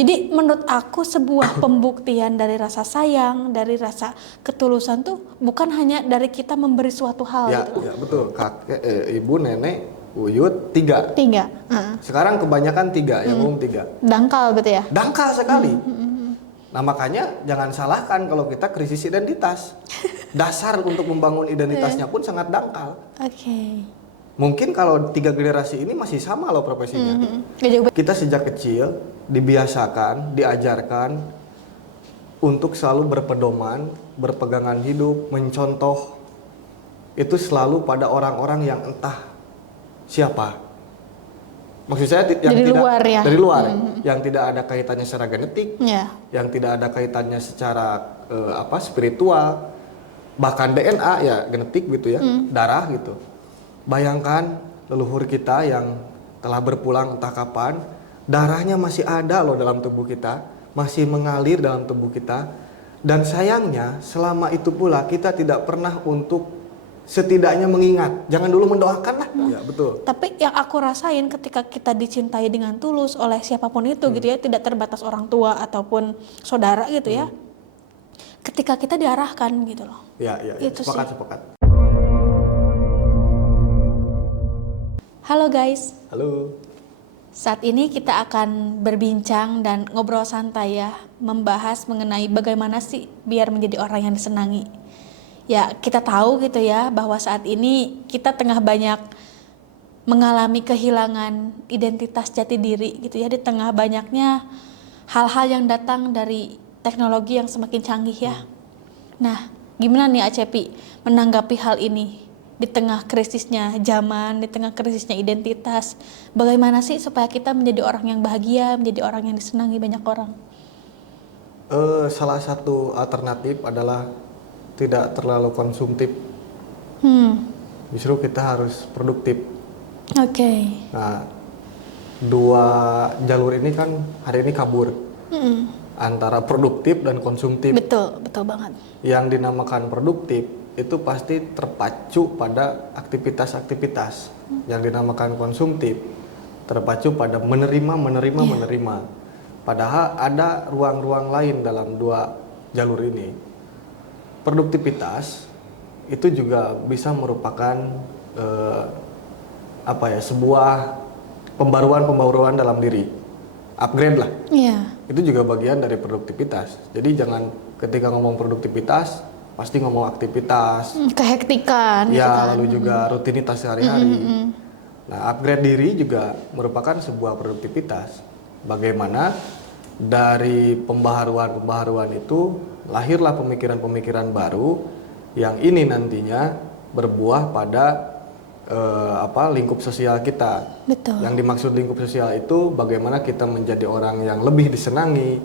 Jadi menurut aku sebuah pembuktian dari rasa sayang, dari rasa ketulusan tuh bukan hanya dari kita memberi suatu hal Ya, gitu loh. ya betul. Kakek, ibu, nenek, uyut, 3. Tiga. Sekarang kebanyakan 3, yang umum 3. Dangkal gitu ya. Dangkal sekali. Nah makanya jangan salahkan kalau kita krisis identitas. Dasar untuk membangun identitasnya pun sangat dangkal. Oke. Mungkin kalau 3 generasi ini masih sama loh profesinya. Gak jauh beda. Kita sejak kecil dibiasakan, diajarkan untuk selalu berpedoman, berpegangan hidup, mencontoh itu selalu pada orang-orang yang entah siapa. Maksud saya yang Dari tidak luar ya? dari luar, yang tidak ada kaitannya secara genetik, Ya. yang tidak ada kaitannya secara spiritual, bahkan DNA ya genetik gitu ya, darah gitu. Bayangkan leluhur kita yang telah berpulang entah kapan, darahnya masih ada loh dalam tubuh kita, masih mengalir dalam tubuh kita. Dan sayangnya selama itu pula kita tidak pernah untuk setidaknya mengingat. Jangan dulu mendoakan lah. Ya betul. Tapi yang aku rasain ketika kita dicintai dengan tulus oleh siapapun itu gitu ya, tidak terbatas orang tua ataupun saudara gitu ya. Ketika kita diarahkan gitu loh. Ya, Itu sih. sepakat. Halo guys. Halo. Saat ini kita akan berbincang dan ngobrol santai ya, membahas mengenai bagaimana sih biar menjadi orang yang disenangi. Ya, kita tahu gitu ya bahwa saat ini kita tengah banyak mengalami kehilangan identitas jati diri gitu ya, di tengah banyaknya hal-hal yang datang dari teknologi yang semakin canggih ya. Nah, gimana nih Acepi menanggapi hal ini? Di tengah krisisnya zaman, di tengah krisisnya identitas, bagaimana sih supaya kita menjadi orang yang bahagia, menjadi orang yang disenangi banyak orang? Salah satu alternatif adalah tidak terlalu konsumtif. Justru kita harus produktif. Oke. Nah, 2 jalur ini kan hari ini kabur antara produktif dan konsumtif. Betul banget. Yang dinamakan produktif itu pasti terpacu pada aktivitas-aktivitas. Yang dinamakan konsumtif terpacu pada menerima. Padahal ada ruang-ruang lain dalam 2 jalur ini. Produktivitas itu juga bisa merupakan sebuah pembaruan dalam diri, upgrade lah. Iya. Itu juga bagian dari produktivitas. Jadi jangan ketika ngomong produktivitas pasti ngomong aktivitas, Kehektikan gitu ya kan. lalu juga rutinitas sehari-hari. Nah, upgrade diri juga merupakan sebuah produktivitas. Bagaimana dari pembaharuan itu lahirlah pemikiran-pemikiran baru yang ini nantinya berbuah pada lingkup sosial kita. Betul. Yang dimaksud lingkup sosial itu bagaimana kita menjadi orang yang lebih disenangi,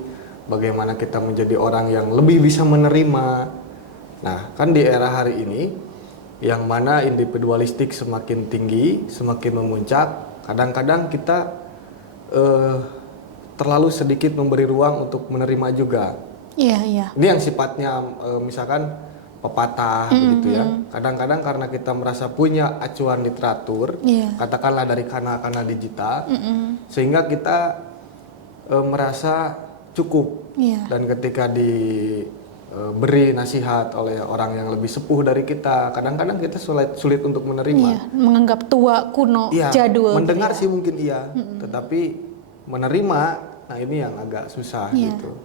bagaimana kita menjadi orang yang lebih bisa menerima. Nah, kan di era hari ini yang mana individualistik semakin tinggi, semakin memuncak, kadang-kadang kita terlalu sedikit memberi ruang untuk menerima juga. Iya. Ini yang sifatnya misalkan pepatah begitu ya. Kadang-kadang karena kita merasa punya acuan literatur, katakanlah dari kana-kana digital, sehingga kita merasa cukup. Dan ketika diberi nasihat oleh orang yang lebih sepuh dari kita, kadang-kadang kita sulit untuk menerima. Iya, menganggap tua, kuno, jadul. Mendengar gitu ya. sih mungkin iya, tetapi menerima, nah ini yang agak susah gitu.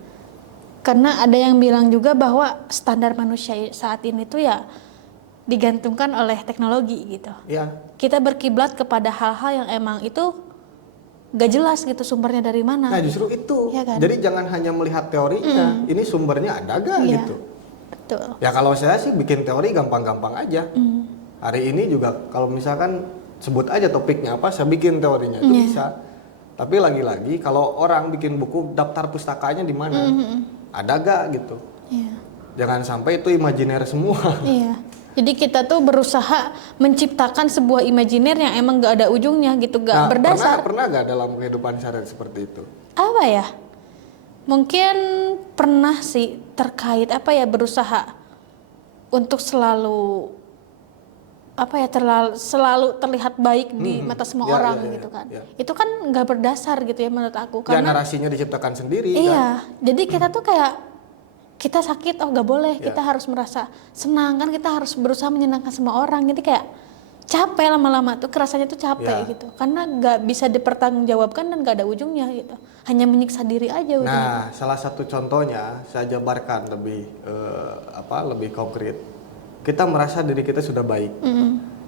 Karena ada yang bilang juga bahwa standar manusia saat ini tuh ya digantungkan oleh teknologi gitu. Iya. Kita berkiblat kepada hal-hal yang emang itu gak jelas gitu sumbernya dari mana. Nah justru itu. Ya kan? Jadi jangan hanya melihat teorinya, ini sumbernya ada gak gitu. Betul. Ya kalau saya sih bikin teori gampang-gampang aja. Hari ini juga kalau misalkan sebut aja topiknya apa, saya bikin teorinya itu bisa. Tapi lagi-lagi kalau orang bikin buku, daftar pustakanya di mana? Ada gak gitu? Jangan sampai itu imajiner semua. Iya. Jadi kita tuh berusaha menciptakan sebuah imajiner yang emang gak ada ujungnya gitu, gak berdasar. Pernah gak dalam kehidupan sehari seperti itu? Apa ya? Mungkin pernah sih terkait berusaha untuk selalu apa ya selalu terlihat baik di mata semua Ya, orang ya, ya, gitu kan. ya. Itu kan nggak berdasar gitu ya menurut aku Ya karena narasinya diciptakan sendiri kan. iya, jadi kita tuh kayak kita sakit oh nggak boleh, Ya. kita harus merasa senang kan, kita harus berusaha menyenangkan semua orang. Jadi kayak capek lama-lama tuh kerasanya tuh capek Ya. gitu karena nggak bisa dipertanggungjawabkan dan nggak ada ujungnya gitu, hanya menyiksa diri aja ujungnya. Nah, salah satu contohnya saya jabarkan lebih lebih konkret. Kita merasa diri kita sudah baik.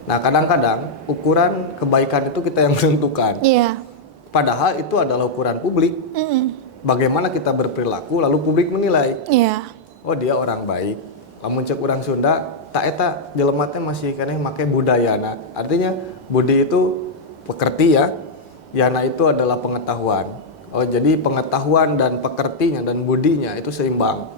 Nah, kadang-kadang ukuran kebaikan itu kita yang menentukan. Iya. Padahal itu adalah ukuran publik. Bagaimana kita berperilaku lalu publik menilai. Iya. Oh, dia orang baik. Lamun cek orang Sunda, tak eta jelema teh masih keneh make budayana. Artinya budi itu pekerti ya. Yana itu adalah pengetahuan. Oh, jadi pengetahuan dan pekertinya dan budinya itu seimbang.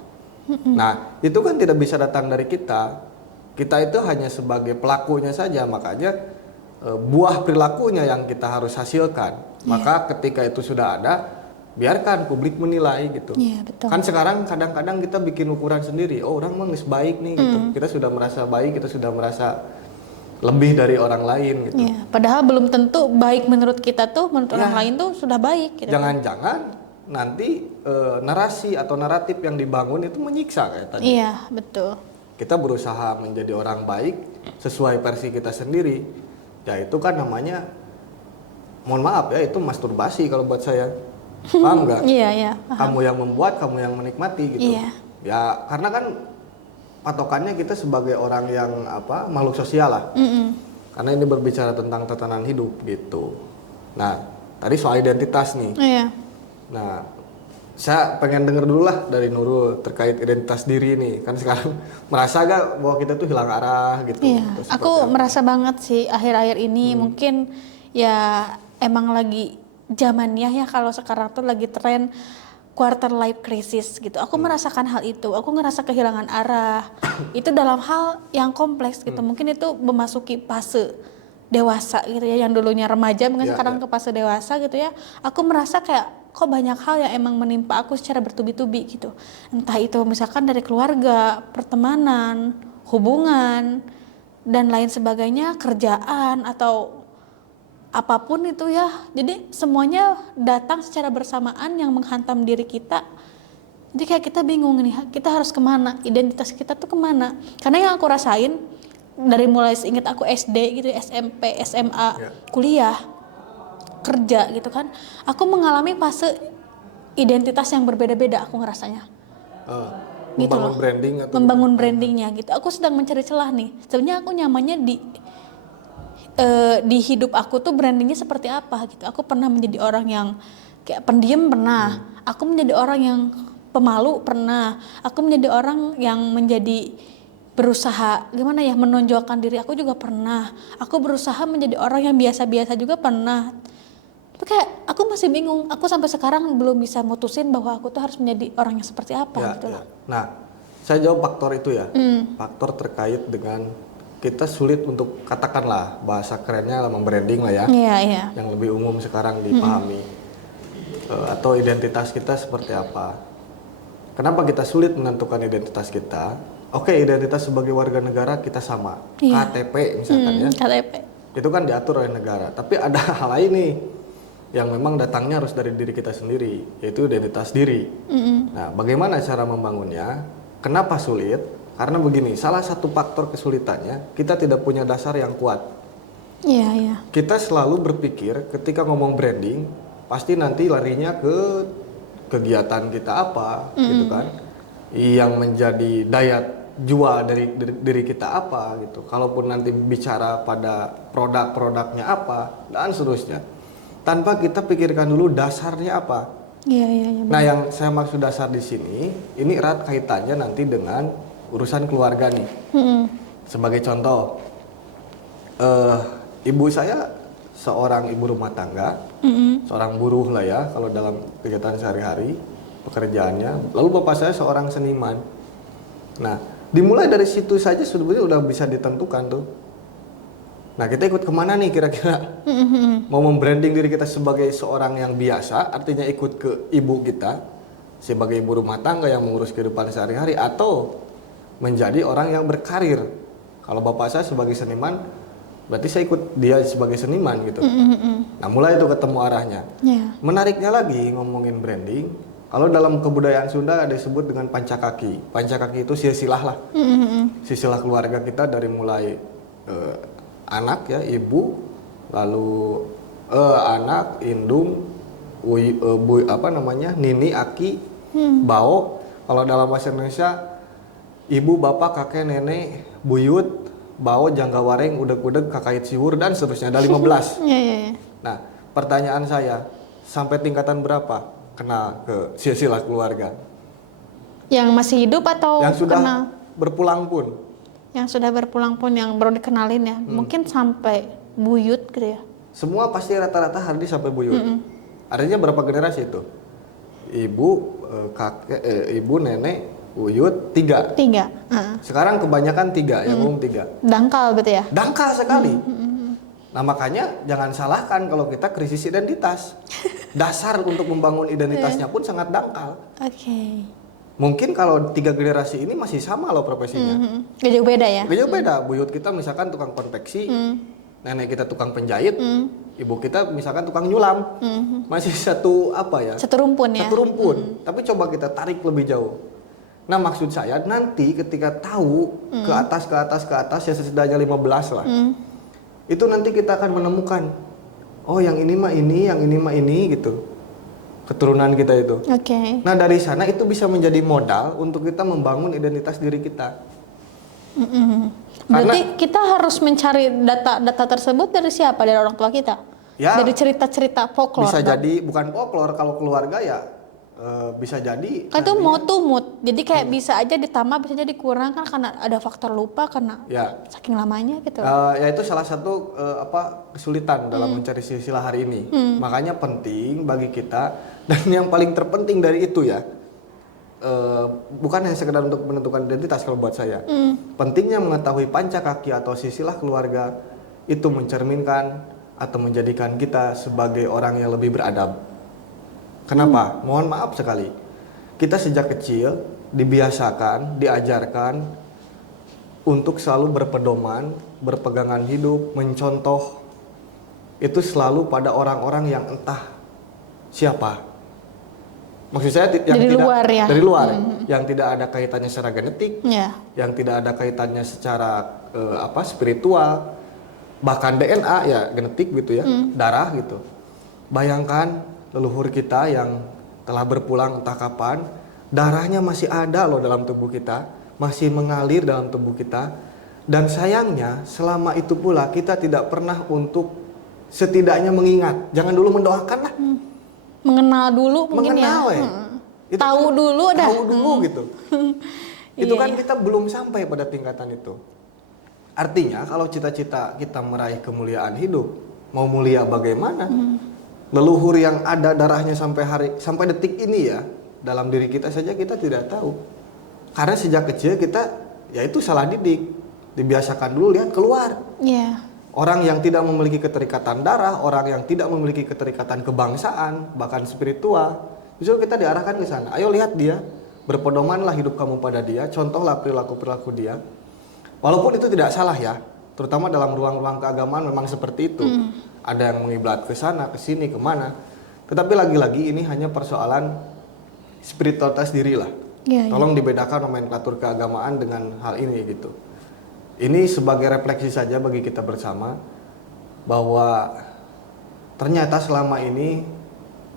Nah, itu kan tidak bisa datang dari kita. Kita itu hanya sebagai pelakunya saja, makanya buah perilakunya yang kita harus hasilkan. Maka ketika itu sudah ada, biarkan publik menilai gitu. Iya, betul. Kan sekarang kadang-kadang kita bikin ukuran sendiri. Oh, orang mah geus baik nih gitu. Kita sudah merasa baik, kita sudah merasa lebih dari orang lain gitu. Iya, padahal belum tentu baik menurut kita tuh, menurut orang Ya. lain tuh sudah baik gitu. Jangan-jangan nanti narasi atau naratif yang dibangun itu menyiksa kayak tadi. Iya, betul. Kita berusaha menjadi orang baik sesuai versi kita sendiri. Ya itu kan namanya, mohon maaf ya, itu masturbasi kalau buat saya. Paham nggak? Iya, iya. Kamu yang membuat, kamu yang menikmati gitu. Iya. Ya karena kan patokannya kita sebagai orang yang makhluk sosial lah. Karena ini berbicara tentang tatanan hidup gitu. Nah tadi soal identitas nih. Iya. Nah saya pengen denger dulu lah dari Nurul terkait identitas diri nih. Kan sekarang merasa gak bahwa kita tuh hilang arah gitu? Iya, Atau seperti aku apa? merasa banget sih akhir-akhir ini mungkin ya emang lagi zamannya ya kalau sekarang tuh lagi tren quarter life crisis gitu. Aku merasakan hal itu. Aku ngerasa kehilangan arah. Itu dalam hal yang kompleks gitu. Mungkin itu memasuki fase dewasa gitu ya, yang dulunya remaja mungkin Ya, sekarang ya. ke fase dewasa gitu ya. Aku merasa kayak kok banyak hal yang emang menimpa aku secara bertubi-tubi gitu. Entah itu misalkan dari keluarga, pertemanan, hubungan dan lain sebagainya, kerjaan atau apapun itu ya. Jadi semuanya datang secara bersamaan yang menghantam diri kita. Jadi kayak kita bingung nih, kita harus kemana, identitas kita tuh kemana. Karena yang aku rasain dari mulai ingat aku SD gitu, SMP, SMA, Ya. kuliah, kerja gitu kan, aku mengalami fase identitas yang berbeda-beda aku ngerasanya. Gitu Membangun loh. branding atau Membangun brandingnya gitu. Aku sedang mencari celah nih. Sebenarnya aku nyamannya di hidup aku tuh brandingnya seperti apa gitu. Aku pernah menjadi orang yang kayak pendiam pernah. Aku menjadi orang yang pemalu pernah. Aku menjadi orang yang menjadi berusaha gimana ya menonjolkan diri aku juga pernah. Aku berusaha menjadi orang yang biasa-biasa juga pernah. Tapi kayak aku masih bingung. Aku sampai sekarang belum bisa mutusin bahwa aku tuh harus menjadi orang yang seperti apa Ya, gitu ya. loh. Nah, saya jawab faktor itu ya. Faktor terkait dengan kita sulit untuk, katakanlah bahasa kerennya membranding lah ya. Iya, iya. Yang lebih umum sekarang dipahami. Atau identitas kita seperti apa. Kenapa kita sulit menentukan identitas kita? Oke, identitas sebagai warga negara kita sama. Iya. KTP misalkan ya. KTP. Itu kan diatur oleh negara. Tapi ada hal lain nih yang memang datangnya harus dari diri kita sendiri, yaitu identitas diri. Nah, bagaimana cara membangunnya? Kenapa sulit? Karena begini, salah satu faktor kesulitannya kita tidak punya dasar yang kuat. Iya, iya. Kita selalu berpikir ketika ngomong branding, pasti nanti larinya ke kegiatan kita apa, gitu kan? Yang menjadi daya jual dari diri kita apa, gitu. Kalaupun nanti bicara pada produk-produknya apa, dan seterusnya. Tanpa kita pikirkan dulu dasarnya apa. Iya, iya, iya. Nah, yang saya maksud dasar di sini, ini erat kaitannya nanti dengan urusan keluarga nih. Sebagai contoh, ibu saya seorang ibu rumah tangga, seorang buruh lah ya kalau dalam kegiatan sehari-hari pekerjaannya. Lalu bapak saya seorang seniman. Nah, dimulai dari situ saja sebenarnya udah bisa ditentukan tuh. Nah, kita ikut kemana nih kira-kira? Mau membranding diri kita sebagai seorang yang biasa, artinya ikut ke ibu kita sebagai ibu rumah tangga yang mengurus kehidupan sehari-hari, atau menjadi orang yang berkarir. Kalau bapak saya sebagai seniman berarti saya ikut dia sebagai seniman gitu. Nah mulai itu ketemu arahnya. Ya. Menariknya lagi ngomongin branding, kalau dalam kebudayaan Sunda ada disebut dengan pancakaki. Pancakaki itu silsilah lah, silsilah keluarga kita dari mulai anak ya, ibu, lalu anak, indung, nini, aki, bao. Kalau dalam bahasa Indonesia, ibu, bapak, kakek, nenek, buyut, bao, janggawareng, udeg-udeg, kakait siwur, dan seterusnya. Ada 15. Ya. Nah, pertanyaan saya, sampai tingkatan berapa kenal ke silsilah keluarga? Yang masih hidup atau Yang sudah kenal? berpulang pun? Yang sudah berpulang pun yang baru dikenalin ya. Mungkin sampai buyut gitu ya. Semua pasti rata-rata Hardi sampai buyut. Artinya berapa generasi itu? Ibu, kakek, ibu, nenek, buyut, 3. 3. Sekarang kebanyakan 3, yang umum 3. Dangkal gitu ya. Dangkal sekali. Nah makanya jangan salahkan kalau kita krisis identitas. Dasar untuk membangun identitasnya pun sangat dangkal. Oke. Mungkin kalau 3 generasi ini masih sama loh profesinya. Gak jauh beda ya. Gak jauh beda. Buyut kita misalkan tukang konveksi, nenek kita tukang penjahit, ibu kita misalkan tukang nyulam. Masih satu Satu rumpun ya. Satu rumpun. Tapi coba kita tarik lebih jauh. Nah maksud saya nanti ketika tahu ke atas ya setidaknya 15 lah. Itu nanti kita akan menemukan, oh yang ini mah ini, yang ini mah ini gitu. Keturunan kita itu. Oke. Nah dari sana itu bisa menjadi modal untuk kita membangun identitas diri kita. Berarti kita harus mencari data tersebut dari siapa? Dari orang tua kita? Ya, dari cerita-cerita folklore? bisa dong? jadi bukan folklore, kalau keluarga ya bisa jadi. Kan itu mood to mood. Jadi kayak bisa aja ditambah, bisa jadi kurang kan karena ada faktor lupa karena Ya, saking lamanya gitu. ya itu salah satu kesulitan dalam mencari silsilah hari ini. Makanya penting bagi kita, dan yang paling terpenting dari itu ya, bukan hanya sekedar untuk menentukan identitas kalau buat saya. Pentingnya mengetahui pancakaki atau silsilah keluarga itu mencerminkan atau menjadikan kita sebagai orang yang lebih beradab. Kenapa? Mohon maaf sekali. Kita sejak kecil dibiasakan, diajarkan untuk selalu berpedoman, berpegangan hidup, mencontoh itu selalu pada orang-orang yang entah siapa. Maksud saya yang dari tidak luar ya. dari luar, yang tidak ada kaitannya secara genetik, Ya. yang tidak ada kaitannya secara spiritual, bahkan DNA ya genetik gitu ya, darah gitu. Bayangkan leluhur kita yang telah berpulang entah kapan, darahnya masih ada loh dalam tubuh kita, masih mengalir dalam tubuh kita. Dan sayangnya selama itu pula kita tidak pernah untuk setidaknya mengingat. Jangan dulu mendoakan lah. Mengenal dulu mungkin Mengenal ya. Itu Tahu kan, dulu dah. tahu dulu gitu. Itu Iya, kan iya. kita belum sampai pada tingkatan itu. Artinya kalau cita-cita kita meraih kemuliaan hidup, mau mulia bagaimana? Leluhur yang ada darahnya sampai detik ini ya, dalam diri kita saja kita tidak tahu. Karena sejak kecil kita ya itu salah didik. Dibiasakan dulu lihat keluar. Iya. Orang yang tidak memiliki keterikatan darah, orang yang tidak memiliki keterikatan kebangsaan, bahkan spiritual, justru kita diarahkan ke sana. Ayo lihat dia, berpedomanlah hidup kamu pada dia, contohlah perilaku-perilaku dia. Walaupun itu tidak salah ya, terutama dalam ruang-ruang keagamaan memang seperti itu. Ada yang mengiblat ke sana, ke sini, kemana. Tetapi lagi-lagi ini hanya persoalan spiritualitas diri lah. Iya, Tolong dibedakan nomenklatur keagamaan dengan hal ini gitu. Ini sebagai refleksi saja bagi kita bersama bahwa ternyata selama ini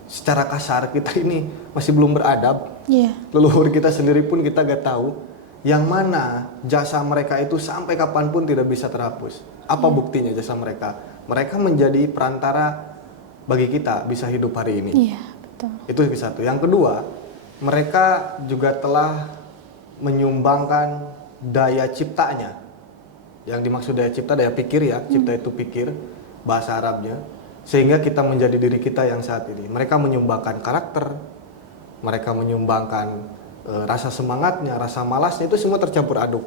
secara kasar kita ini masih belum beradab. Iya. Leluhur kita sendiri pun kita gak tahu yang mana jasa mereka itu sampai kapanpun tidak bisa terhapus. Apa buktinya jasa mereka? Mereka menjadi perantara bagi kita bisa hidup hari ini. Iya, betul. Itu satu. Yang kedua, mereka juga telah menyumbangkan daya ciptanya. Yang dimaksud daya cipta, daya pikir ya. Cipta itu pikir, bahasa Arabnya. Sehingga kita menjadi diri kita yang saat ini. Mereka menyumbangkan karakter, mereka menyumbangkan rasa semangatnya, rasa malasnya, itu semua tercampur aduk.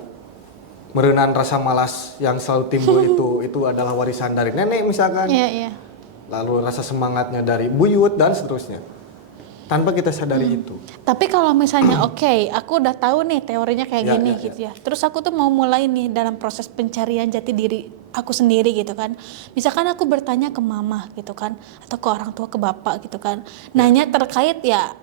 Merenan rasa malas yang selalu timbul itu adalah warisan dari nenek misalkan. Iya, iya. Lalu rasa semangatnya dari buyut dan seterusnya. tanpa kita sadari itu. Tapi kalau misalnya oke, aku udah tahu nih teorinya kayak Ya, gini ya, gitu ya. Terus aku tuh mau mulai nih dalam proses pencarian jati diri aku sendiri gitu kan. Misalkan aku bertanya ke mama gitu kan, atau ke orang tua, ke bapak gitu kan. Nanya terkait ya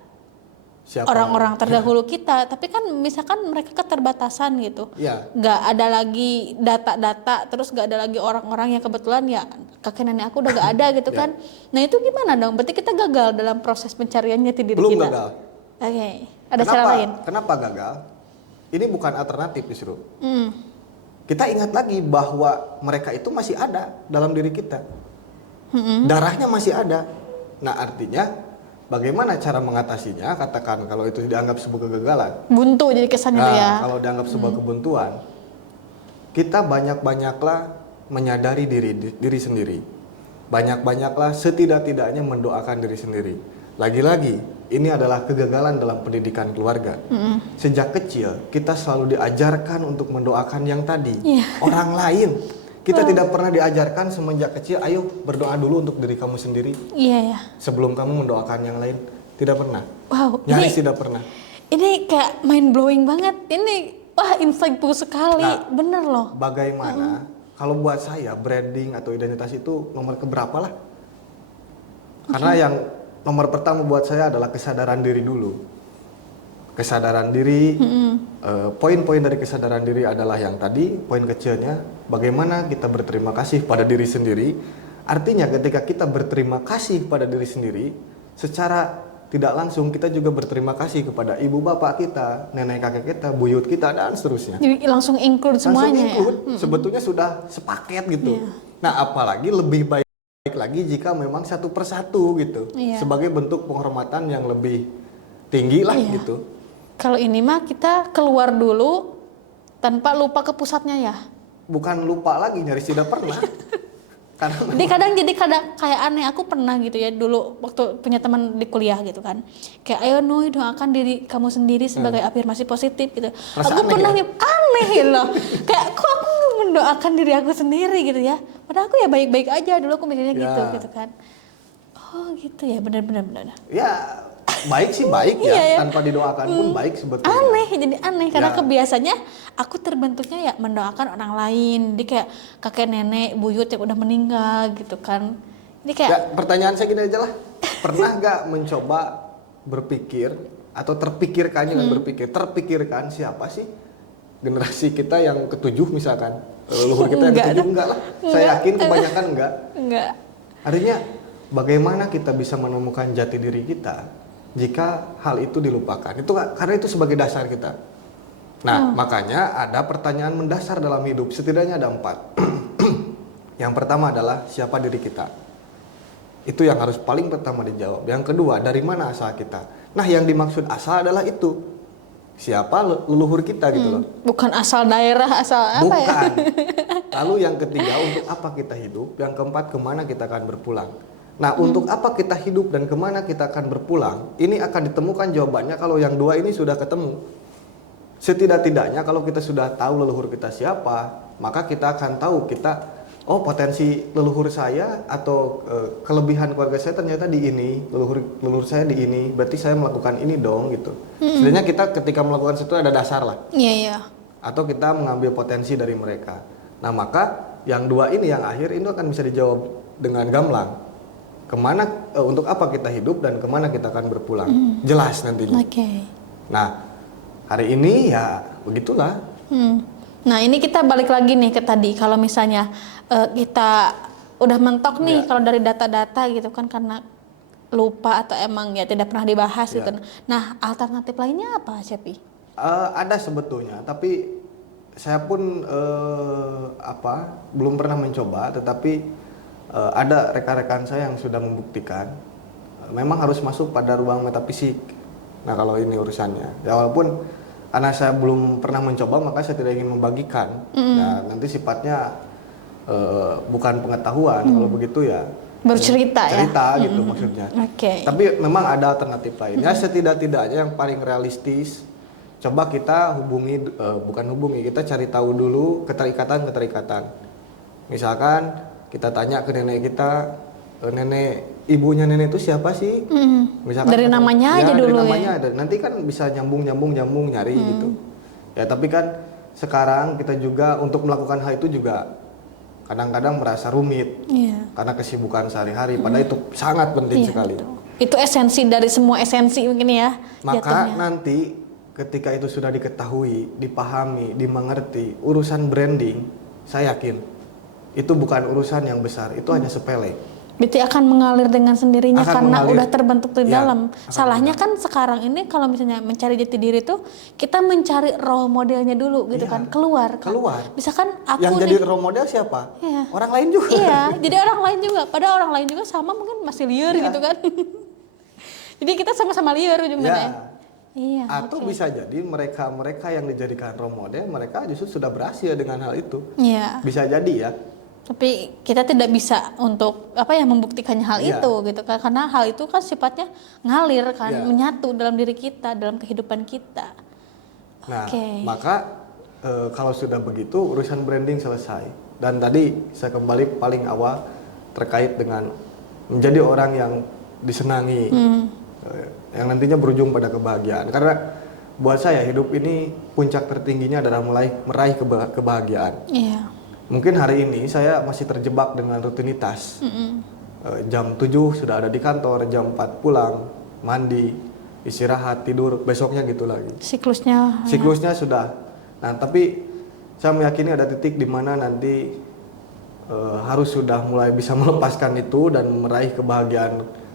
Siapa? orang-orang terdahulu kita, tapi kan misalkan mereka keterbatasan gitu, Ya. nggak ada lagi data-data, terus nggak ada lagi orang-orang yang kebetulan ya kakek nenek aku udah nggak ada gitu Ya. kan. Nah itu gimana dong? Berarti kita gagal dalam proses pencarian jati diri Belum kita. gagal. Oke, ada cara lain. Kenapa gagal? Ini bukan alternatif justru. Hmm. Kita ingat lagi bahwa mereka itu masih ada dalam diri kita. Darahnya masih ada. Nah, artinya bagaimana cara mengatasinya? Katakan kalau itu dianggap sebuah kegagalan. Buntu jadi kesannya tuh ya. Kalau dianggap sebuah kebuntuan, kita banyak-banyaklah menyadari diri sendiri. Banyak-banyaklah setidak-tidaknya mendoakan diri sendiri. Lagi-lagi, ini adalah kegagalan dalam pendidikan keluarga. Sejak kecil, kita selalu diajarkan untuk mendoakan yang tadi. Iya. Orang lain. Kita tidak pernah diajarkan semenjak kecil, ayo berdoa dulu untuk diri kamu sendiri. Iya ya. Sebelum kamu mendoakan yang lain. Tidak pernah. Wow. Nyaris tidak pernah. Ini kayak mind blowing banget. Ini wah insightful sekali. Nah, Bener loh. Bagaimana kalau buat saya branding atau identitas itu nomor keberapa lah? Karena yang nomor pertama buat saya adalah kesadaran diri dulu. Kesadaran diri, poin-poin dari kesadaran diri adalah yang tadi, poin kecilnya, bagaimana kita berterima kasih pada diri sendiri. Artinya ketika kita berterima kasih pada diri sendiri, secara tidak langsung kita juga berterima kasih kepada ibu bapak kita, nenek kakek kita, buyut kita, dan seterusnya. Jadi langsung include semuanya Include, sebetulnya sudah sepaket gitu. Nah, apalagi lebih baik lagi jika memang satu persatu gitu, Iya. sebagai bentuk penghormatan yang lebih tinggi lah Iya. gitu. Kalau ini mah kita keluar dulu tanpa lupa ke pusatnya ya. Bukan lupa lagi, nyaris tidak pernah. Karena Jadi kadang kayak aneh, aku pernah gitu ya dulu waktu punya teman di kuliah gitu kan. Kayak ayo Nuy doakan diri kamu sendiri sebagai afirmasi positif gitu. Rasa aku aneh pernah ya? aneh loh. Kayak kok aku mendoakan diri aku sendiri gitu ya. Padahal aku ya baik-baik aja dulu aku mikirnya gitu kan. Oh gitu ya, benar. ya baik sih baik ya, Iya, ya. tanpa didoakan pun baik sebetulnya. Jadi aneh karena Ya. kebiasanya aku terbentuknya ya mendoakan orang lain. Jadi kayak kakek nenek buyut yang udah meninggal gitu kan. Jadi kayak Ya, pertanyaan saya gini aja lah. Pernah nggak mencoba berpikir atau terpikirkan dengan berpikir, terpikirkan siapa sih generasi kita yang ketujuh misalkan, leluhur kita yang Enggak ketujuh? dah. Enggak lah. Saya yakin kebanyakan enggak. Artinya bagaimana kita bisa menemukan jati diri kita jika hal itu dilupakan? Itu karena itu sebagai dasar kita. Nah, makanya ada pertanyaan mendasar dalam hidup. Setidaknya ada 4. Yang pertama adalah siapa diri kita. Itu yang harus paling pertama dijawab. Yang kedua, dari mana asal kita. Nah, yang dimaksud asal adalah itu. Siapa leluhur kita gitu loh. Bukan asal daerah, asal apa ya? Bukan. Lalu yang ketiga, untuk apa kita hidup? Yang keempat, kemana kita akan berpulang? Nah, untuk apa kita hidup dan kemana kita akan berpulang? Ini akan ditemukan jawabannya kalau yang dua ini sudah ketemu. Setidak-tidaknya kalau kita sudah tahu leluhur kita siapa, maka kita akan tahu potensi leluhur saya atau kelebihan keluarga saya ternyata di ini, leluhur saya di ini, berarti saya melakukan ini dong gitu. Sebenarnya kita ketika melakukan sesuatu ada dasar lah. Iya. Atau kita mengambil potensi dari mereka. Nah, maka yang dua ini yang akhir itu akan bisa dijawab dengan gamblang. Untuk apa kita hidup dan kemana kita akan berpulang. Jelas nantinya. Oke. Nah, hari ini ya begitulah. Nah ini kita balik lagi nih ke tadi. Kalau misalnya kita udah mentok nih kalau dari data-data gitu kan karena lupa atau emang ya tidak pernah dibahas gitu. Nah alternatif lainnya apa Cepi? Ada sebetulnya, tapi saya pun belum pernah mencoba, tetapi ada rekan-rekan saya yang sudah membuktikan memang harus masuk pada ruang metafisik. Nah, kalau ini urusannya, ya walaupun karena saya belum pernah mencoba, maka saya tidak ingin membagikan. Nah, nanti sifatnya bukan pengetahuan. Kalau begitu ya Bercerita ya. Gitu maksudnya. Oke. Tapi memang ada alternatif lain. Ya setidak-tidaknya yang paling realistis, coba kita kita cari tahu dulu keterikatan. Misalkan kita tanya ke nenek kita, nenek ibunya nenek itu siapa sih? Misalkan Dari namanya aja dari dulu namanya ya. ada. Nanti kan bisa nyambung nyari gitu. Ya tapi kan sekarang kita juga untuk melakukan hal itu juga kadang-kadang merasa rumit Iya. karena kesibukan sehari-hari. Padahal itu sangat penting Iya, sekali. betul. Itu esensi dari semua esensi mungkin ya. Maka jatuhnya. nanti ketika itu sudah diketahui, dipahami, dimengerti, urusan branding, saya yakin itu bukan urusan yang besar, itu hanya sepele. Berarti akan mengalir dengan sendirinya Akan karena mengalir. udah terbentuk di Ya, dalam. akan Salahnya kan sekarang ini kalau misalnya mencari jati diri tuh kita mencari role modelnya dulu gitu Iya, kan, keluar kan. keluar. Misalkan aku Yang nih, jadi role model siapa? Iya. Orang lain juga. iya, jadi orang lain juga. Padahal orang lain juga sama mungkin masih liar Iya. gitu kan. Jadi kita sama-sama liar ujungnya. Ya. Iya. Atau oke. bisa jadi mereka yang dijadikan role model, mereka justru sudah berhasil dengan hal itu. Iya. Bisa jadi ya. Tapi kita tidak bisa untuk membuktikannya hal Iya. itu gitu kan, karena hal itu kan sifatnya ngalir kan, Iya. menyatu dalam diri kita, dalam kehidupan kita. Nah, Oke. maka kalau sudah begitu urusan branding selesai. Dan tadi saya kembali paling awal terkait dengan menjadi orang yang disenangi, yang nantinya berujung pada kebahagiaan. Karena buat saya hidup ini puncak tertingginya adalah meraih kebahagiaan. Iya. Mungkin hari ini saya masih terjebak dengan rutinitas. Jam 7 sudah ada di kantor, jam 4 pulang, mandi, istirahat, tidur, besoknya gitu lagi. Siklusnya. Siklusnya sudah. Nah, tapi saya meyakini ada titik di mana nanti harus sudah mulai bisa melepaskan itu dan meraih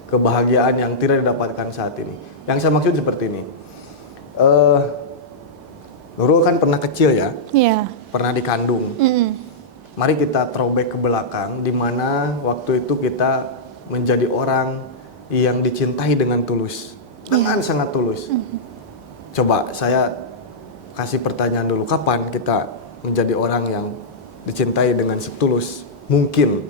kebahagiaan yang tidak didapatkan saat ini. Yang saya maksud seperti ini. Nurul kan pernah kecil ya, Iya. pernah dikandung. Mari kita throwback ke belakang, di mana waktu itu kita menjadi orang yang dicintai dengan tulus, dengan sangat tulus. Coba saya kasih pertanyaan dulu, kapan kita menjadi orang yang dicintai dengan setulus mungkin?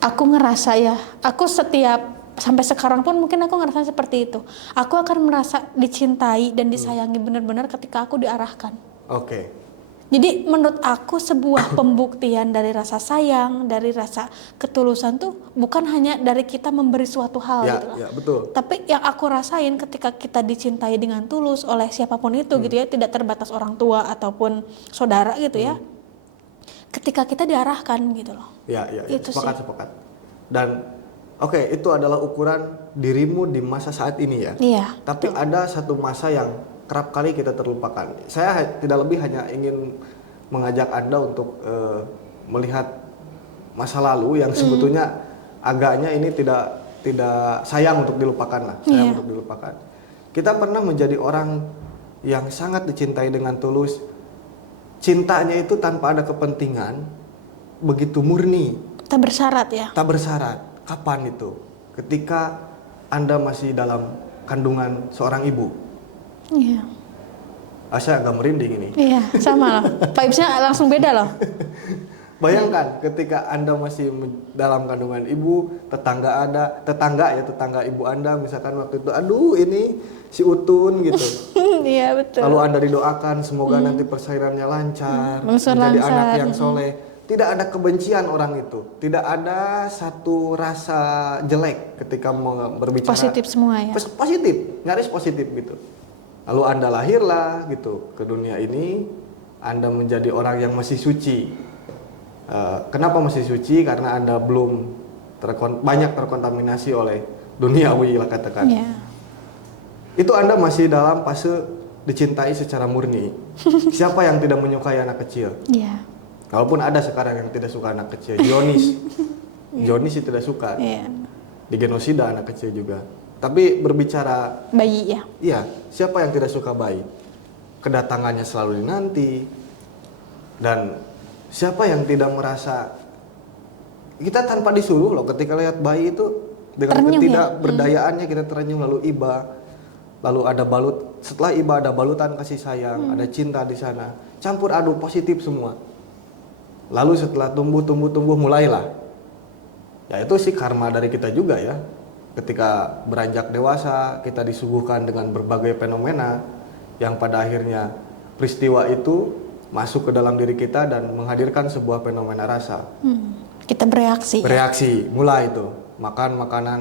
Aku ngerasa ya, aku setiap sampai sekarang pun mungkin aku ngerasa seperti itu. Aku akan merasa dicintai dan disayangi benar-benar ketika aku diarahkan. Oke. Jadi menurut aku sebuah pembuktian dari rasa sayang, dari rasa ketulusan tuh bukan hanya dari kita memberi suatu hal Ya, gitu loh. ya betul. Tapi yang aku rasain ketika kita dicintai dengan tulus oleh siapapun itu gitu ya, tidak terbatas orang tua ataupun saudara gitu ya. Ketika kita diarahkan gitu loh. Ya, Itu sepakat. Dan oke, itu adalah ukuran dirimu di masa saat ini ya. Iya. Tapi ada satu masa yang kerap kali kita terlupakan. Saya tidak lebih hanya ingin mengajak Anda untuk melihat masa lalu yang sebetulnya agaknya ini tidak sayang untuk dilupakan lah, sayang untuk dilupakan. Kita pernah menjadi orang yang sangat dicintai dengan tulus. Cintanya itu tanpa ada kepentingan, begitu murni, Tak bersyarat ya. tak bersyarat. Kapan itu? Ketika Anda masih dalam kandungan seorang ibu. Iya. Saya agak merinding ini. Iya, sama loh. Vibes-nya langsung beda loh. Bayangkan ketika Anda masih dalam kandungan ibu, tetangga ibu Anda misalkan waktu itu, aduh ini si Utun gitu. Iya, betul. Lalu Anda didoakan semoga nanti persalinan lancar, Langsung menjadi lancar. anak yang soleh. Tidak ada kebencian orang itu, tidak ada satu rasa jelek ketika berbicara. Positif semua ya. Positif, nyaris positif gitu. Lalu Anda lahirlah gitu ke dunia ini, Anda menjadi orang yang masih suci. Kenapa masih suci? Karena Anda belum banyak terkontaminasi oleh duniawi lah katakan. Iya. Itu Anda masih dalam fase dicintai secara murni. Siapa yang tidak menyukai anak kecil? Iya. Walaupun ada sekarang yang tidak suka anak kecil. Jonis sih tidak suka. Iya. Digenosida anak kecil juga. Tapi berbicara Bayi ya. iya, siapa yang tidak suka bayi? Kedatangannya selalu dinanti. Dan siapa yang tidak merasa, kita tanpa disuruh loh ketika lihat bayi itu dengan Terenyuh ketidakberdayaannya kita terenyuh, lalu iba, lalu ada balut, setelah iba ada balutan kasih sayang, ada cinta di sana, campur aduk positif semua. Lalu setelah tumbuh mulailah, ya itu sih karma dari kita juga ya. Ketika beranjak dewasa, kita disuguhkan dengan berbagai fenomena yang pada akhirnya peristiwa itu masuk ke dalam diri kita dan menghadirkan sebuah fenomena rasa. Kita bereaksi. Bereaksi, mulai itu. makan makanan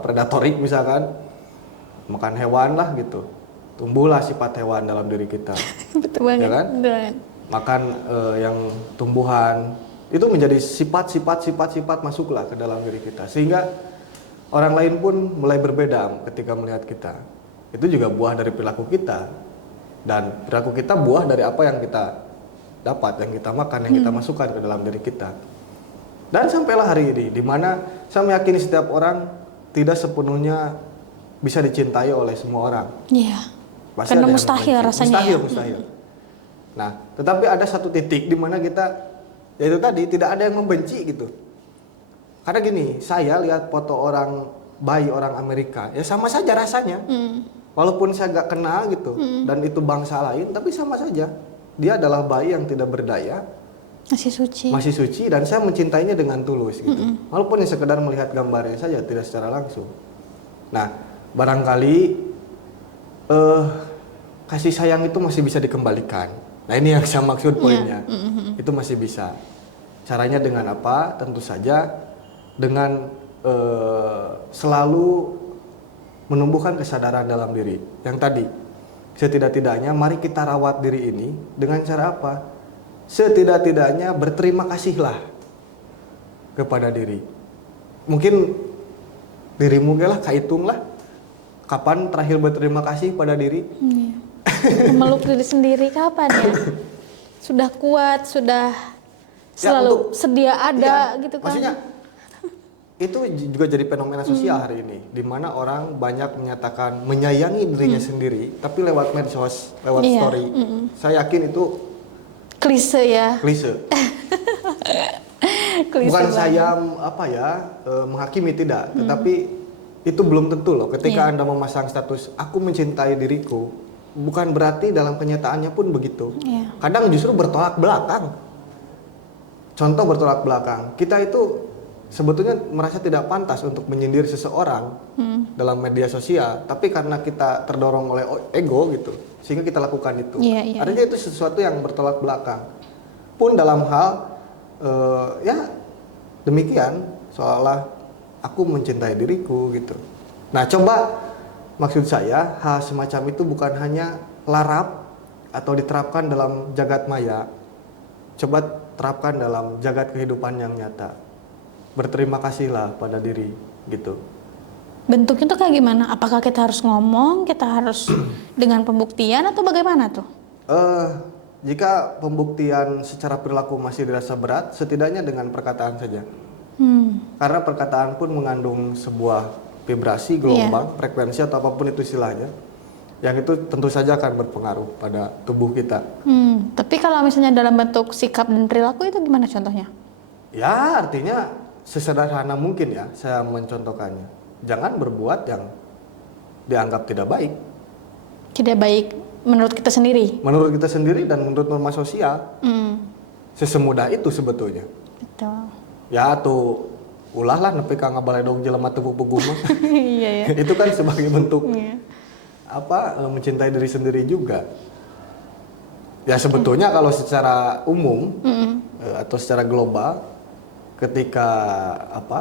predatorik misalkan, makan hewan lah gitu, tumbuhlah sifat hewan dalam diri kita. Betul banget. Ya kan? Betul. Makan yang tumbuhan itu menjadi sifat masuklah ke dalam diri kita, sehingga orang lain pun mulai berbeda ketika melihat kita. Itu juga buah dari perilaku kita, dan perilaku kita buah dari apa yang kita dapat, yang kita makan, yang kita masukkan ke dalam diri kita. Dan sampailah hari ini di mana saya meyakini setiap orang tidak sepenuhnya bisa dicintai oleh semua orang. Iya. Pasti Karena ada yang mustahil membenci. rasanya. Mustahil. Nah, tetapi ada satu titik di mana kita, yaitu tadi, tidak ada yang membenci gitu. Karena gini, saya lihat foto bayi orang Amerika, ya sama saja rasanya. Walaupun saya gak kenal gitu, dan itu bangsa lain, tapi sama saja. Dia adalah bayi yang tidak berdaya, masih suci, dan saya mencintainya dengan tulus gitu. Walaupun yang sekedar melihat gambarnya saja, tidak secara langsung. Nah, barangkali kasih sayang itu masih bisa dikembalikan. Nah, ini yang saya maksud poinnya. Itu masih bisa. Caranya dengan apa? Tentu saja dengan selalu menumbuhkan kesadaran dalam diri. Yang tadi, setidak-tidaknya mari kita rawat diri ini dengan cara apa? Setidak-tidaknya berterima kasihlah kepada diri. Mungkin dirimu lah, kahitunglah kapan terakhir berterima kasih pada diri. Memeluk diri sendiri kapan ya? Sudah kuat, sudah selalu sedia ada gitu kan. Maksudnya itu juga jadi fenomena sosial hari ini, di mana orang banyak menyatakan menyayangi dirinya sendiri, tapi lewat medsos, lewat story. Saya yakin itu klise ya. Klise bukan saya menghakimi, tidak, tetapi itu belum tentu loh. Ketika Anda memasang status aku mencintai diriku, bukan berarti dalam kenyataannya pun begitu. Kadang justru bertolak belakang. Contoh bertolak belakang, kita itu sebetulnya merasa tidak pantas untuk menyindir seseorang dalam media sosial, tapi karena kita terdorong oleh ego gitu, sehingga kita lakukan itu. Artinya itu sesuatu yang bertolak belakang. Pun dalam hal demikian, seolah aku mencintai diriku gitu. Nah, coba maksud saya hal semacam itu bukan hanya larap atau diterapkan dalam jagat maya. Coba terapkan dalam jagat kehidupan yang nyata. Berterima kasihlah pada diri gitu. Bentuknya tuh kayak gimana? Apakah kita harus ngomong, kita harus dengan pembuktian atau bagaimana tuh? Jika pembuktian secara perilaku masih dirasa berat, setidaknya dengan perkataan saja. Karena perkataan pun mengandung sebuah vibrasi, gelombang, frekuensi atau apapun itu istilahnya, yang itu tentu saja akan berpengaruh pada tubuh kita. Tapi kalau misalnya dalam bentuk sikap dan perilaku itu gimana contohnya? Ya, artinya sesederhana mungkin ya saya mencontohkannya. Jangan berbuat yang dianggap tidak baik. Tidak baik menurut kita sendiri? Menurut kita sendiri dan menurut norma sosial. Sesemudah itu sebetulnya. Betul. Ya tuh, ulahlah nepi ka ngabaledog jelema teu puguh mah. Iya ya. Itu kan sebagai bentuk mencintai diri sendiri juga. Ya sebetulnya kalau secara umum atau secara global, ketika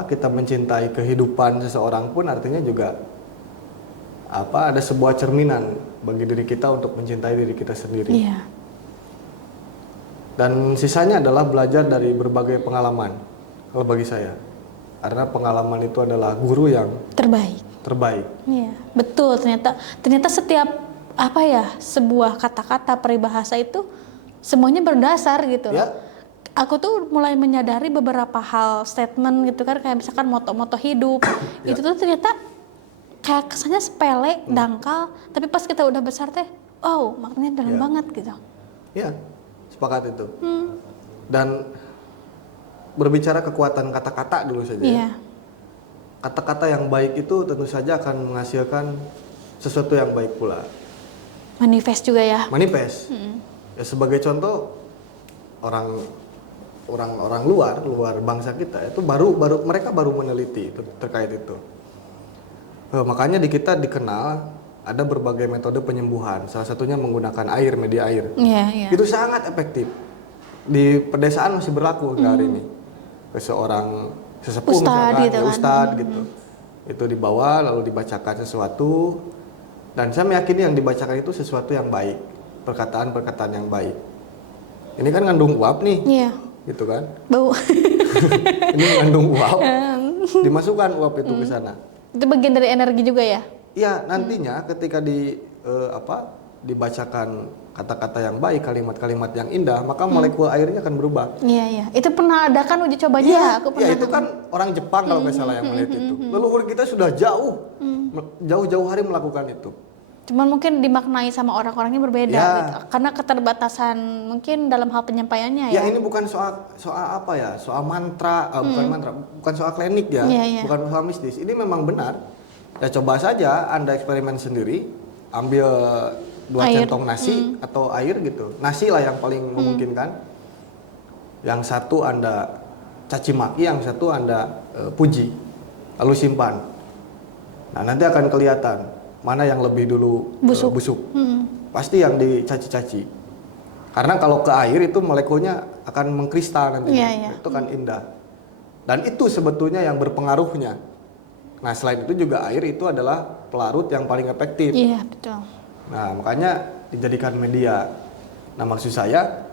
kita mencintai kehidupan seseorang pun artinya juga ada sebuah cerminan bagi diri kita untuk mencintai diri kita sendiri. Iya. Dan sisanya adalah belajar dari berbagai pengalaman kalau bagi saya. Karena pengalaman itu adalah guru yang terbaik. Iya, betul. Ternyata setiap sebuah kata-kata peribahasa itu semuanya berdasar gitu. Ya. Aku tuh mulai menyadari beberapa hal statement gitu kan, kayak misalkan moto-moto hidup. Itu tuh ternyata kayak kesannya sepele, dangkal, tapi pas kita udah besar maknanya dalam banget gitu. Ya, sepakat itu. Dan berbicara kekuatan kata-kata dulu saja. Iya. Kata-kata yang baik itu tentu saja akan menghasilkan sesuatu yang baik pula. Manifest juga ya. Manifest. Ya, sebagai contoh, orang luar bangsa kita itu mereka baru meneliti terkait itu. Makanya di kita dikenal ada berbagai metode penyembuhan. Salah satunya menggunakan media air. Iya. Itu sangat efektif. Di pedesaan masih berlaku hingga hari ini. Seorang sesepuh Ustadz misalkan, gitu ya kan. ustadz gitu. Itu dibawa lalu dibacakan sesuatu, dan saya meyakini yang dibacakan itu sesuatu yang baik, perkataan-perkataan yang baik. Ini kan ngandung uap nih, Iya, gitu kan? bau. Ini mengandung uap, dimasukkan uap itu ke sana. Itu bagian dari energi juga ya? Iya, nantinya ketika dibacakan kata-kata yang baik, kalimat-kalimat yang indah, maka molekul airnya akan berubah. Iya, iya. Itu pernah ada kan uji cobanya ya? Aku pernah. Ya itu kan orang Jepang kalau nggak salah yang melihat itu. Leluhur kita sudah jauh-jauh hari melakukan itu. Cuman mungkin dimaknai sama orang-orangnya berbeda Ya. gitu. Karena keterbatasan mungkin dalam hal penyampaiannya Ya ya. ini bukan soal apa ya, soal mantra, bukan soal klinik ya, Iya, iya. bukan soal mistis. Ini memang benar. Ya coba saja Anda eksperimen sendiri, ambil 2 Air. centong nasi atau air gitu. Nasi lah yang paling memungkinkan. Yang satu Anda caci maki, yang satu Anda puji. Lalu simpan. Nah, nanti akan kelihatan mana yang lebih dulu busuk. Pasti yang dicaci-caci. Karena kalau ke air itu molekulnya akan mengkristal nanti. Iya, iya. Itu kan indah. Dan itu sebetulnya yang berpengaruhnya. Nah, selain itu juga air itu adalah pelarut yang paling efektif. Iya, betul. Nah, makanya dijadikan media. Nah, maksud saya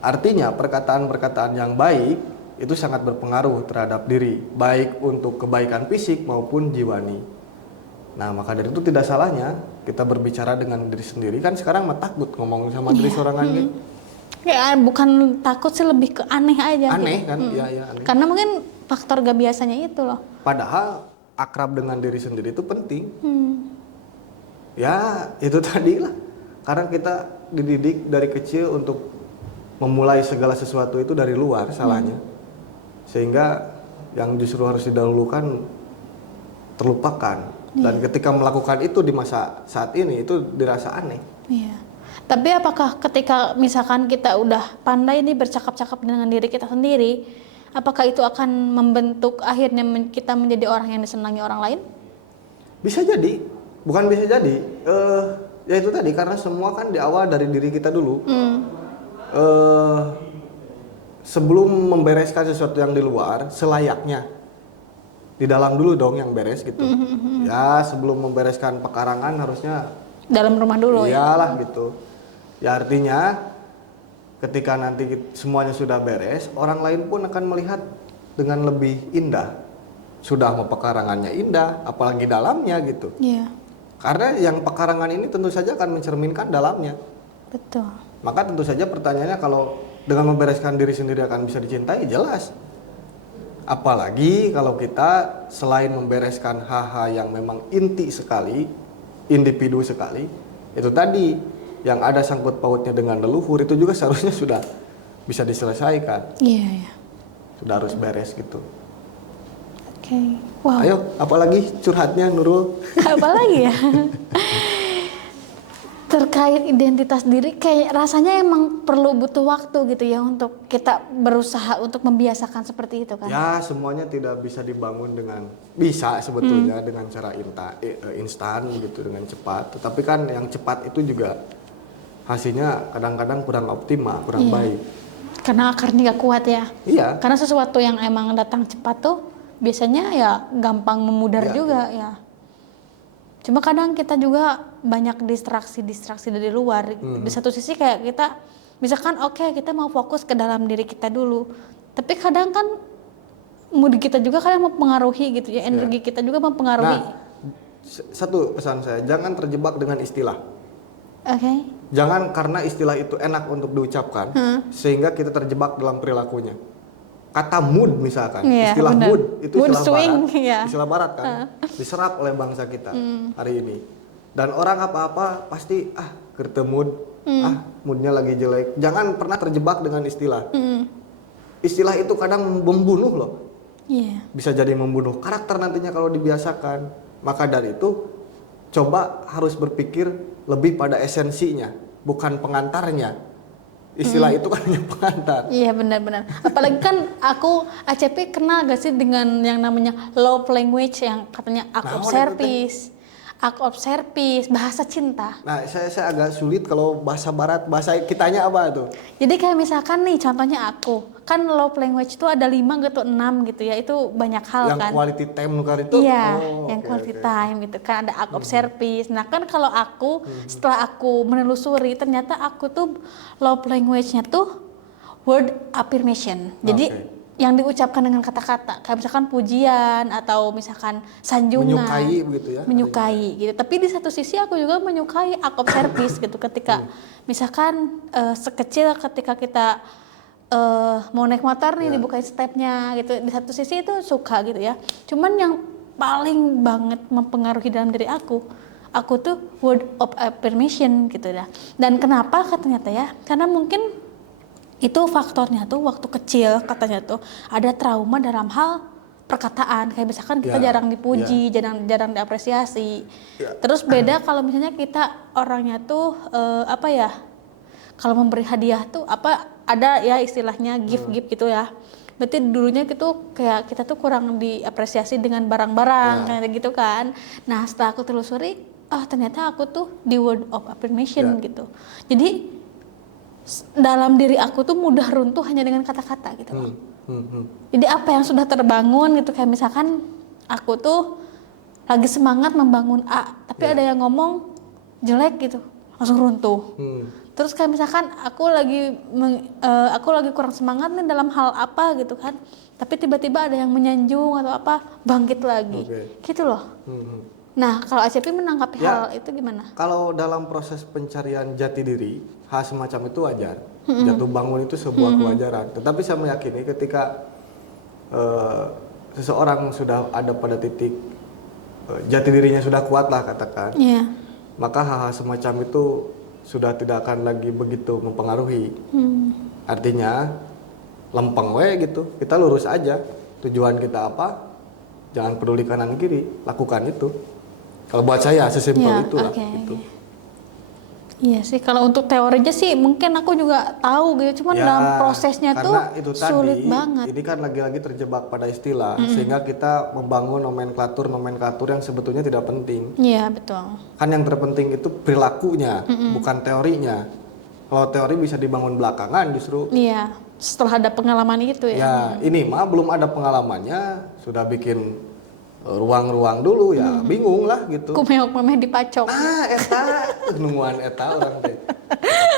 artinya perkataan-perkataan yang baik itu sangat berpengaruh terhadap diri, baik untuk kebaikan fisik maupun jiwani. Nah, maka dari itu tidak salahnya kita berbicara dengan diri sendiri. Kan sekarang mah takut ngomong sama diri sorangan gitu. Ya bukan takut sih, lebih ke aneh aja. Aneh gitu. kan? Iya, aneh. Karena mungkin faktor gak biasanya itu loh. Padahal akrab dengan diri sendiri itu penting. Ya, itu tadi lah. Karena kita dididik dari kecil untuk memulai segala sesuatu itu dari luar salahnya. Sehingga yang justru harus didahulukan terlupakan. Dan ketika melakukan itu di masa saat ini itu dirasa aneh. Iya. Tapi apakah ketika misalkan kita udah pandai nih bercakap-cakap dengan diri kita sendiri, apakah itu akan membentuk akhirnya kita menjadi orang yang disenangi orang lain? Bisa jadi, bukan bisa jadi. Ya itu tadi, karena semua kan di awal dari diri kita dulu. Sebelum membereskan sesuatu yang di luar, selayaknya di dalam dulu dong yang beres gitu. Ya sebelum membereskan pekarangan harusnya Dalam rumah dulu ya? iyalah gitu. Ya artinya ketika nanti semuanya sudah beres, orang lain pun akan melihat dengan lebih indah. Sudah mau pekarangannya indah, apalagi dalamnya gitu. Iya, Karena yang pekarangan ini tentu saja akan mencerminkan dalamnya. betul. Maka tentu saja pertanyaannya, kalau dengan membereskan diri sendiri akan bisa dicintai, jelas. Apalagi kalau kita selain membereskan hal-hal yang memang inti sekali, individu sekali, itu tadi yang ada sangkut pautnya dengan leluhur itu juga seharusnya sudah bisa diselesaikan. Iya, iya. Sudah harus beres gitu. Oke. Wow. Ayo, apalagi curhatnya Nurul? Apa lagi ya? Terkait identitas diri, kayak rasanya emang perlu butuh waktu gitu ya untuk kita berusaha untuk membiasakan seperti itu kan? Ya, semuanya tidak bisa dibangun bisa sebetulnya dengan cara instan gitu, dengan cepat. Tetapi kan yang cepat itu juga hasilnya kadang-kadang kurang optimal, kurang Iya. baik. Karena akarnya gak kuat ya? Iya. Karena sesuatu yang emang datang cepat tuh biasanya ya gampang memudar Iya, juga ya. Cuma kadang kita juga banyak distraksi dari luar. Di satu sisi kayak kita, misalkan oke, kita mau fokus ke dalam diri kita dulu. Tapi kadang kan mood kita juga kadang mempengaruhi gitu ya, energi kita juga mempengaruhi. Nah, satu pesan saya, jangan terjebak dengan istilah. Oke. Jangan karena istilah itu enak untuk diucapkan, sehingga kita terjebak dalam perilakunya. Kata mood misalkan, Iya, istilah benar. mood itu Mood istilah swing, barat, iya. istilah barat kan, diserap oleh bangsa kita hari ini. Dan orang apa-apa pasti gerte mood, moodnya lagi jelek. Jangan pernah terjebak dengan istilah. Istilah itu kadang membunuh loh. Iya. Bisa jadi membunuh karakter nantinya kalau dibiasakan. Maka dari itu coba harus berpikir lebih pada esensinya, bukan pengantarnya. Istilah itu kan hanya pengantar. Iya, benar-benar. Apalagi kan aku ACP kenal gak sih dengan yang namanya love language, yang katanya act of Nah, service. act of service, bahasa cinta. Nah, saya agak sulit kalau bahasa barat, bahasa kitanya apa tuh? Jadi kayak misalkan nih contohnya aku, kan love language itu ada 5 gitu, 6 gitu ya, itu banyak hal Yang kan. quality time nukar itu? Iya, Oh, yang oke, quality oke. time gitu kan, ada act of service. Nah kan kalau aku setelah aku menelusuri ternyata aku tuh love language-nya tuh word affirmation. Jadi Oke. yang diucapkan dengan kata-kata, kayak misalkan pujian atau misalkan sanjungan. Menyukai begitu ya? Menyukai gitu. Tapi di satu sisi aku juga menyukai act of service gitu. Ketika misalkan sekecil ketika kita mau naik motor nih Ya. dibukain stepnya gitu. Di satu sisi itu suka gitu ya. Cuman yang paling banget mempengaruhi dalam diri aku tuh word of affirmation gitu ya. Dan kenapa katanya ya? Karena mungkin itu faktornya tuh waktu kecil katanya tuh ada trauma dalam hal perkataan, kayak misalkan kita Ya, jarang dipuji, jarang diapresiasi. Ya. Terus beda kalau misalnya kita orangnya tuh apa ya, kalau memberi hadiah tuh apa ada ya istilahnya gift gitu ya. Berarti dulunya gitu kayak kita tuh kurang diapresiasi dengan barang-barang Ya. kayak gitu kan. Nah setelah aku telusuri, ternyata aku tuh di word of affirmation Ya. gitu. Jadi dalam diri aku tuh mudah runtuh hanya dengan kata-kata gitu loh. Jadi apa yang sudah terbangun gitu, kayak misalkan aku tuh lagi semangat membangun A, tapi Ya. ada yang ngomong jelek gitu, langsung runtuh. Terus kayak misalkan aku lagi kurang semangat nih dalam hal apa gitu kan, tapi tiba-tiba ada yang menyanjung atau apa, bangkit lagi. Oke. Gitu loh. Nah, kalau ACP menanggapi Ya. hal itu gimana? Kalau dalam proses pencarian jati diri, hal semacam itu wajar. Jatuh bangun itu sebuah kewajaran. Tetapi saya meyakini ketika seseorang sudah ada pada titik jati dirinya sudah kuat lah katakan, Iya. maka hal-hal semacam itu sudah tidak akan lagi begitu mempengaruhi. Artinya lempeng we gitu, kita lurus aja. Tujuan kita apa? Jangan peduli kanan kiri, lakukan itu. Kalau buat saya sesimpel Ya, itulah oke, gitu. oke. Iya sih, kalau untuk teorinya sih mungkin aku juga tahu gitu, cuman Ya, dalam prosesnya tuh karena itu tadi, sulit banget. ini kan lagi-lagi terjebak pada istilah, sehingga kita membangun nomenklatur yang sebetulnya tidak penting. Iya betul. Kan yang terpenting itu perilakunya, bukan teorinya. Kalau teori bisa dibangun belakangan justru. Iya, setelah ada pengalaman itu ya. Ya, ini mah belum ada pengalamannya, sudah bikin ruang-ruang dulu ya, bingung lah gitu. Kumeok memeh dipacok. Eta, nungguan eta orang teh.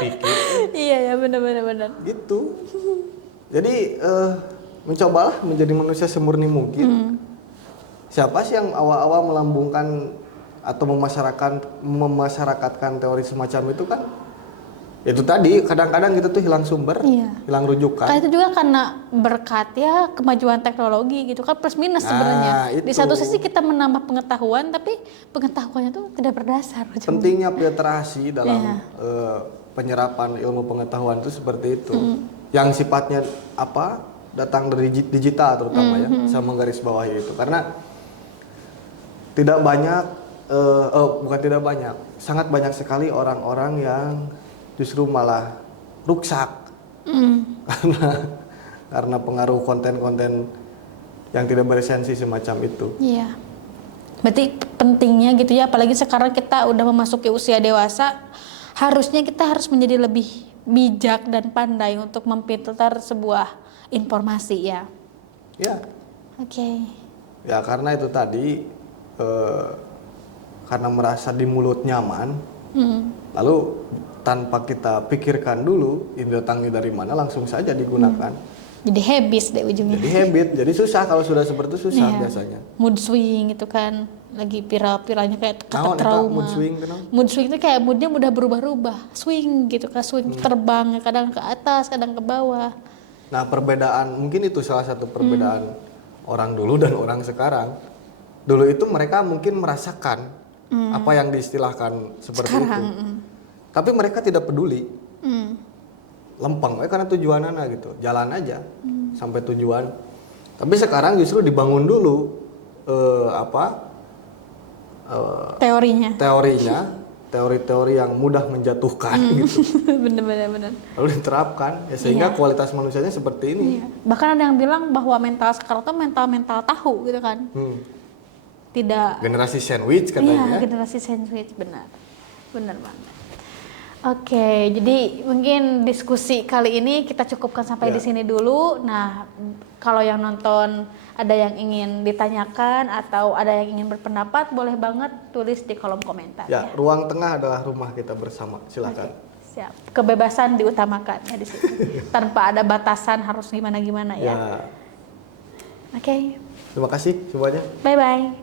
Pikir Iya ya, benar. gitu. Jadi mencobalah menjadi manusia semurni mungkin. Siapa sih yang awal-awal melambungkan atau memasyarakatkan teori semacam itu kan? Itu tadi kadang-kadang gitu tuh hilang sumber, Iya. hilang rujukan. Kan itu juga karena berkat ya kemajuan teknologi gitu kan, plus minus sebenarnya. Di itu. satu sisi kita menambah pengetahuan, tapi pengetahuannya tuh tidak berdasar. Pentingnya literasi dalam Iya. penyerapan ilmu pengetahuan itu seperti itu. Yang sifatnya apa? Datang dari digital terutama ya. Saya menggarisbawahi itu karena tidak banyak bukan tidak banyak, sangat banyak sekali orang-orang yang justru malah ruksak karena pengaruh konten-konten yang tidak beresensi semacam itu. Iya. Berarti pentingnya gitu ya, apalagi sekarang kita udah memasuki usia dewasa, harusnya kita harus menjadi lebih bijak dan pandai untuk memfilter sebuah informasi ya. Ya, Oke. ya karena itu tadi karena merasa di mulut nyaman, lalu tanpa kita pikirkan dulu ini datangnya dari mana, langsung saja digunakan. Jadi habis deh ujungnya. Jadi habit, jadi susah kalau sudah seperti itu susah Iya. biasanya. Mood swing gitu kan, lagi viral-viralnya kayak kata Naon eta trauma. mood swing kenapa? Mood swing itu kayak moodnya mudah berubah-ubah, swing gitu kan, swing terbang, kadang ke atas, kadang ke bawah. Nah perbedaan, mungkin itu salah satu perbedaan orang dulu dan orang sekarang. Dulu itu mereka mungkin merasakan apa yang diistilahkan seperti Sekarang, itu. Tapi mereka tidak peduli. Lempeng karena tujuannya gitu, jalan aja sampai tujuan. Tapi sekarang justru dibangun dulu Teorinya. teori-teori yang mudah menjatuhkan gitu. Bener. Lalu diterapkan ya sehingga Iya. kualitas manusianya seperti ini. Iya. Bahkan ada yang bilang bahwa mental sekarang tuh mental tahu gitu kan. tidak. Generasi sandwich Iya, katanya. generasi sandwich, benar. Benar banget. Oke, jadi mungkin diskusi kali ini kita cukupkan sampai Ya. di sini dulu. Nah, kalau yang nonton ada yang ingin ditanyakan atau ada yang ingin berpendapat, boleh banget tulis di kolom komentar Ya, ya. ruang tengah adalah rumah kita bersama. Silakan. Oke, siap. Kebebasan diutamakan ya di sini. Tanpa ada batasan harus gimana-gimana ya. Ya. Oke, Terima kasih semuanya. bye-bye.